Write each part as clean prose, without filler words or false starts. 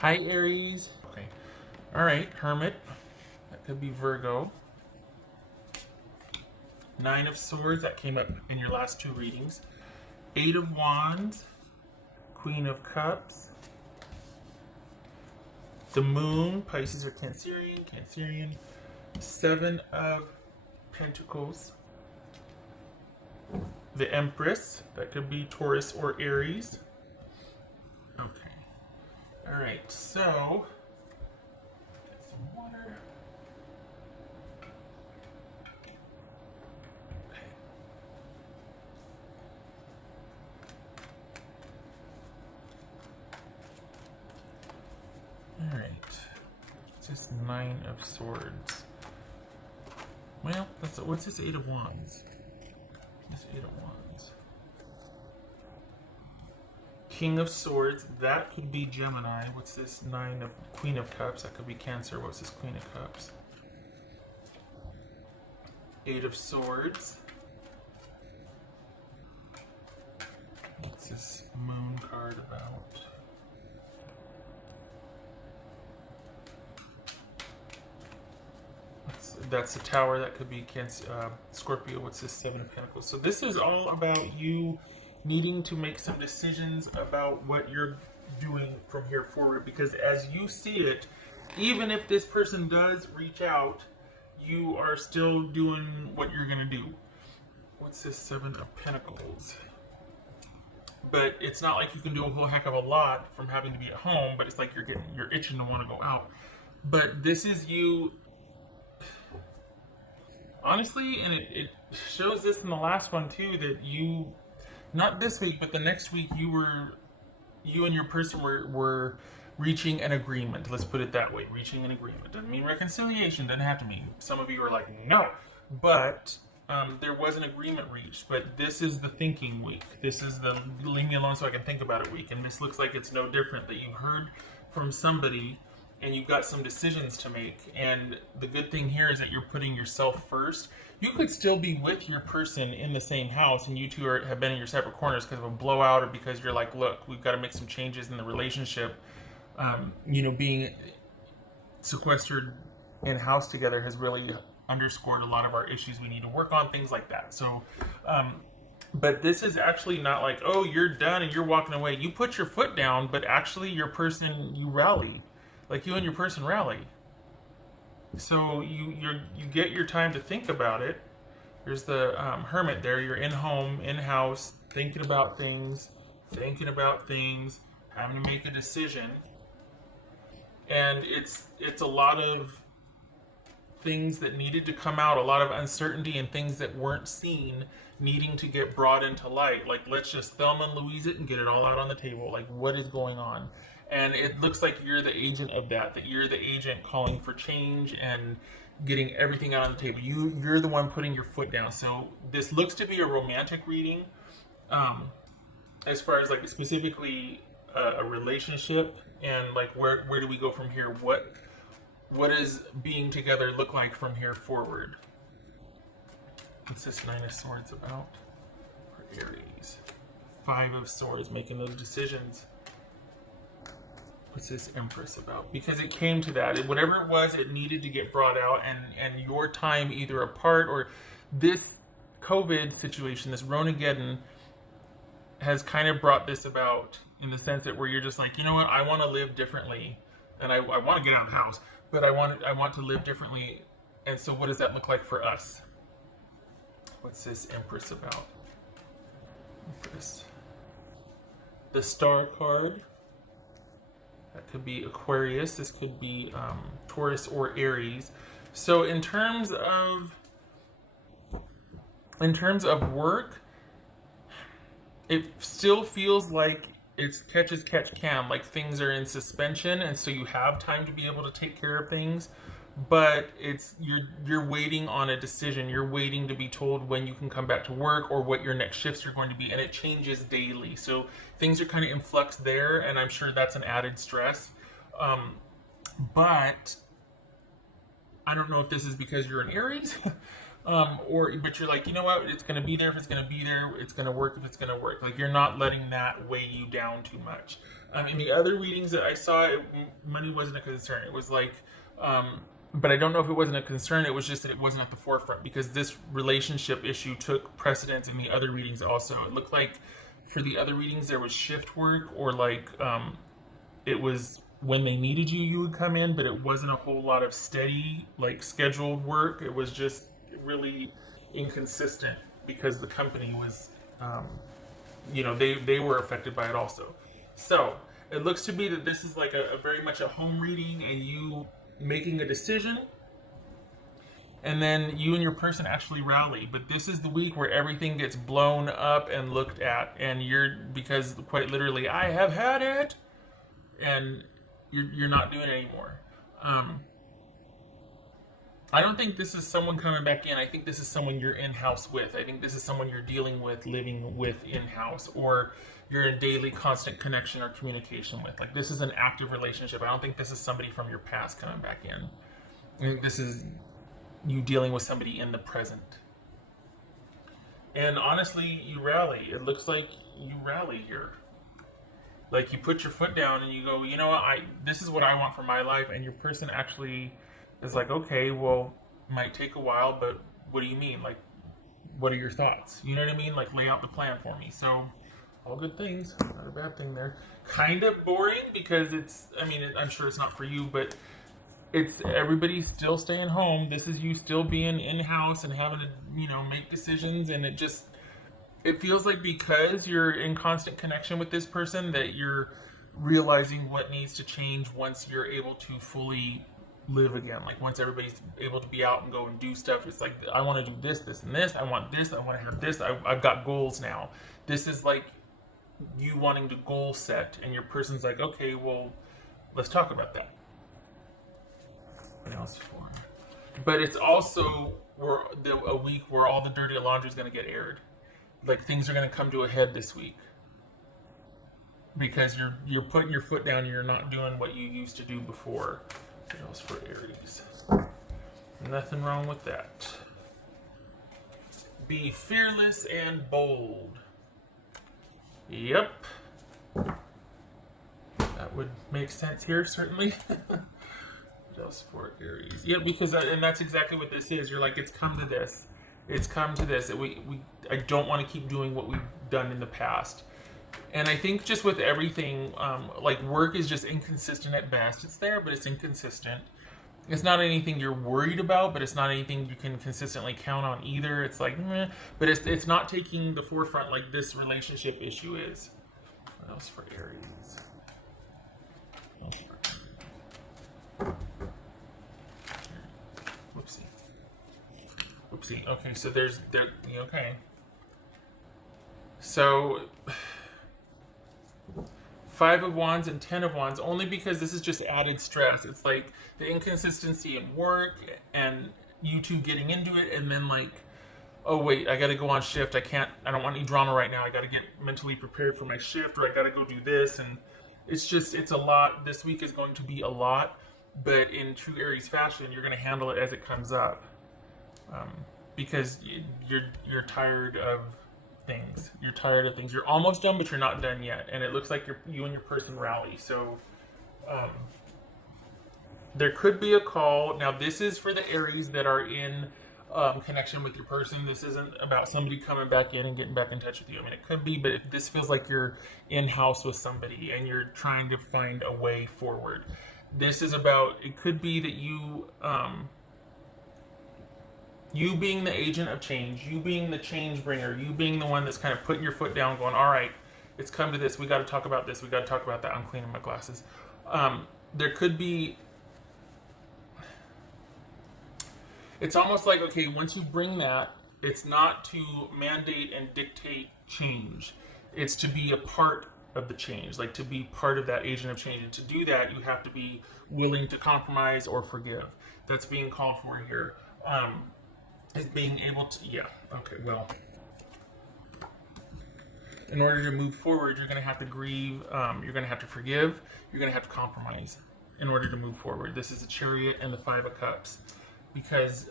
Hi, Aries. Okay. All right, Hermit. That could be Virgo. Nine of Swords. That came up in your last two readings. Eight of Wands. Queen of Cups. The Moon. Pisces or Cancerian. Cancerian. Seven of Pentacles. The Empress. That could be Taurus or Aries. Okay. All right. So, get some water. Okay. All right. It's just Nine of Swords. Well, what's this Eight of Wands? This Eight of Wands. King of Swords, that could be Gemini. What's this Nine of Queen of Cups? That could be Cancer. What's this Queen of Cups? Eight of Swords. What's this Moon card about? That's the Tower. That could be Cancer, Scorpio. What's this Seven of Pentacles? So this is all about you needing to make some decisions about what you're doing from here forward, because as you see it, even if this person does reach out, you are still doing what you're going to do. What's this Seven of Pentacles? But it's not like you can do a whole heck of a lot from having to be at home, but it's like you're itching to want to go out. But this is you, honestly, and it shows this in the last one too, that you, not this week, but the next week, you and your person were reaching an agreement. Let's put it that way. Reaching an agreement doesn't mean reconciliation. Doesn't have to mean. Some of you are like, no, but there was an agreement reached. But this is the thinking week. This is the leave me alone so I can think about it week. And this looks like it's no different. That you've heard from somebody and you've got some decisions to make. And the good thing here is that you're putting yourself first. You could still be with your person in the same house, and you two have been in your separate corners because of a blowout, or because you're like, look, we've got to make some changes in the relationship. Being sequestered in house together has really underscored a lot of our issues we need to work on, things like that. So, but this is actually not like, oh, you're done and you're walking away. You put your foot down, but actually your person, you rally. Like you and your person rally. So you get your time to think about it. There's the Hermit there. You're in home, in house, thinking about things, having to make a decision. And it's a lot of things that needed to come out, a lot of uncertainty and things that weren't seen needing to get brought into light. Like, let's just Thelma and Louise it and get it all out on the table. Like, what is going on? And it looks like you're the agent of that you're the agent calling for change and getting everything out on the table. You're the one putting your foot down. So this looks to be a romantic reading, as far as like specifically a relationship, and like where do we go from here? What does being together look like from here forward? What's this Nine of Swords about for Aries? Five of Swords, making those decisions. What's this Empress about? Because it came to that. Whatever it was, it needed to get brought out, and your time either apart or this COVID situation, this Ronageddon, has kind of brought this about in the sense that where you're just like, you know what, I want to live differently, and I want to get out of the house, but I want to live differently. And so what does that look like for us? What's this Empress about? Empress. The Star card. That could be Aquarius. This could be Taurus or Aries. So in terms of work, it still feels like it's catch as catch can. Like things are in suspension, and so you have time to be able to take care of things. But you're waiting on a decision. You're waiting to be told when you can come back to work or what your next shifts are going to be, and it changes daily. So things are kind of in flux there, and I'm sure that's an added stress. But I don't know if this is because you're an Aries, But you're like, you know what, it's going to be there if it's going to be there, it's going to work if it's going to work. Like, you're not letting that weigh you down too much. In the other readings that I saw, money wasn't a concern. It was like, but I don't know if it wasn't a concern. It was just that it wasn't at the forefront because this relationship issue took precedence in the other readings also. It looked like for the other readings there was shift work, or like it was when they needed you, you would come in, but it wasn't a whole lot of steady, like scheduled work. It was just really inconsistent because the company was, they were affected by it also. So it looks to be that this is like a very much a home reading and you making a decision, and then you and your person actually rally. But this is the week where everything gets blown up and looked at, and because quite literally, I have had it, and you're not doing it anymore. I don't think this is someone coming back in. I think this is someone you're in-house with. I think this is someone you're dealing with, living with in-house, or you're in daily constant connection or communication with. Like, this is an active relationship. I don't think this is somebody from your past coming back in. I think this is you dealing with somebody in the present. And honestly, you rally. It looks like you rally here. Like, you put your foot down and you go, you know what, this is what I want for my life. And your person actually is like, okay, well, might take a while, but what do you mean? Like, what are your thoughts? You know what I mean? Like, lay out the plan for me. So, all good things. Not a bad thing there. Kind of boring because I'm sure it's not for you, but it's everybody still staying home. This is you still being in-house and having to, make decisions. And it feels like because you're in constant connection with this person that you're realizing what needs to change once you're able to fully live again. Like, once everybody's able to be out and go and do stuff, it's like, I want to do this, this, and this. I want this. I want to have this. I've got goals now. This is like you wanting to goal set, and your person's like, okay, well, let's talk about that. What else for? But it's also a week where all the dirty laundry is going to get aired. Like, things are going to come to a head this week because you're putting your foot down and you're not doing what you used to do before. What else for Aries? Nothing wrong with that. Be fearless and bold. Yep. That would make sense here, certainly. What else for Aries? Yeah, because and that's exactly what this is. You're like, it's come to this. It's come to this. I don't want to keep doing what we've done in the past. And I think just with everything, like, work is just inconsistent at best. It's there, but it's inconsistent. It's not anything you're worried about, but it's not anything you can consistently count on either. It's like, meh, but it's not taking the forefront like this relationship issue is. What else for Aries? Whoopsie. Okay, so there's that. Okay. So 5 of Wands and 10 of Wands, only because this is just added stress. It's like the inconsistency in work and you two getting into it, and then like, oh wait, I got to go on shift. I don't want any drama right now. I got to get mentally prepared for my shift, or I got to go do this, and it's a lot. This week is going to be a lot, but in true Aries fashion, you're going to handle it as it comes up, because you're tired of things. You're tired of things. You're almost done, but you're not done yet. And it looks like you and your person rally. So there could be a call. Now, this is for the Aries that are in connection with your person. This isn't about somebody coming back in and getting back in touch with you. I mean, it could be, but this feels like you're in-house with somebody and you're trying to find a way forward. This is about, it could be that you being the agent of change, you being the change bringer, you being the one that's kind of putting your foot down going, all right, it's come to this, we got to talk about this, we got to talk about that. I'm cleaning my glasses. There could be, it's almost like, okay, once you bring that, it's not to mandate and dictate change. It's to be a part of the change, like to be part of that agent of change. And to do that, you have to be willing to compromise or forgive. That's being called for here. Is being able to, well, in order to move forward, you're going to have to grieve, you're going to have to forgive, you're going to have to compromise in order to move forward. This is the Chariot and the 5 of Cups, because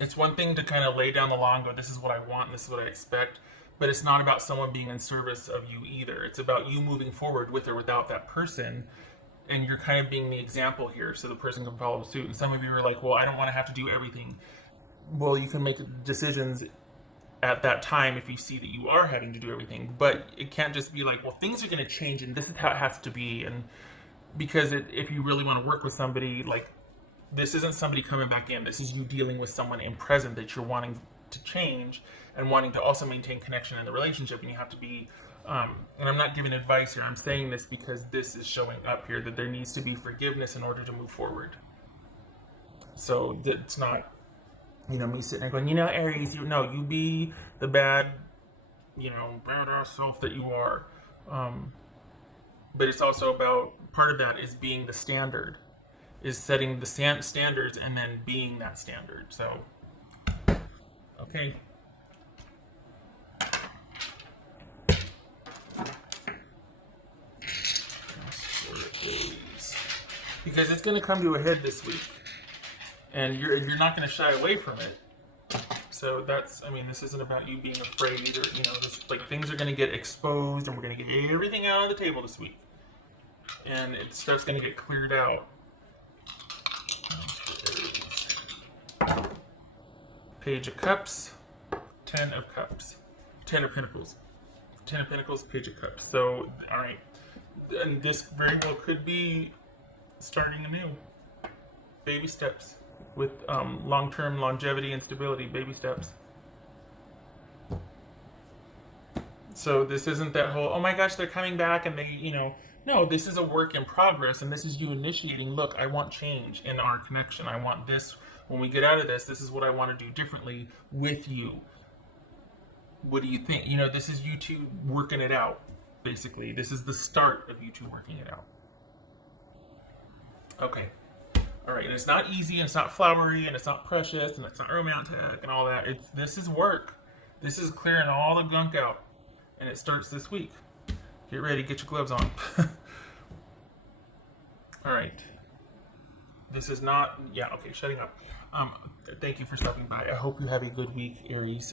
It's one thing to kind of lay down the law and go, this is what I want, this is what I expect, but it's not about someone being in service of you either. It's about you moving forward with or without that person, and you're kind of being the example here so the person can follow suit. And some of you are like, well, I don't want to have to do everything. Well, you can make decisions at that time if you see that you are having to do everything, but it can't just be like, well, things are going to change and this is how it has to be. And because if you really want to work with somebody, like, this isn't somebody coming back in, this is you dealing with someone in present that you're wanting to change and wanting to also maintain connection in the relationship. And you have to be and I'm not giving advice here, I'm saying this because this is showing up here, that there needs to be forgiveness in order to move forward. So it's not, me sitting there going, Aries, you be the bad, badass self that you are. But it's also about, part of that is being the standard, is setting the standards and then being that standard. So, okay. Because it's going to come to a head this week. And you're not going to shy away from it. So that's, this isn't about you being afraid or, things are going to get exposed and we're going to get everything out on the table this week. And stuff's going to get cleared out. Page of Cups, 10 of Cups, 10 of Pentacles. 10 of Pentacles, Page of Cups. So, alright. And this very well could be starting anew. Baby steps. With long-term longevity and stability, baby steps. So this isn't that whole, oh my gosh, they're coming back and they, no, this is a work in progress, and this is you initiating, look, I want change in our connection. I want this, when we get out of this is what I want to do differently with you. What do you think? This is you two working it out, basically. This is the start of you two working it out. Okay. All right, and it's not easy, and it's not flowery, and it's not precious, and it's not romantic, and all that. This is work. This is clearing all the gunk out, and it starts this week. Get ready, get your gloves on. All right. This is not, okay, shutting up. Thank you for stopping by. I hope you have a good week, Aries.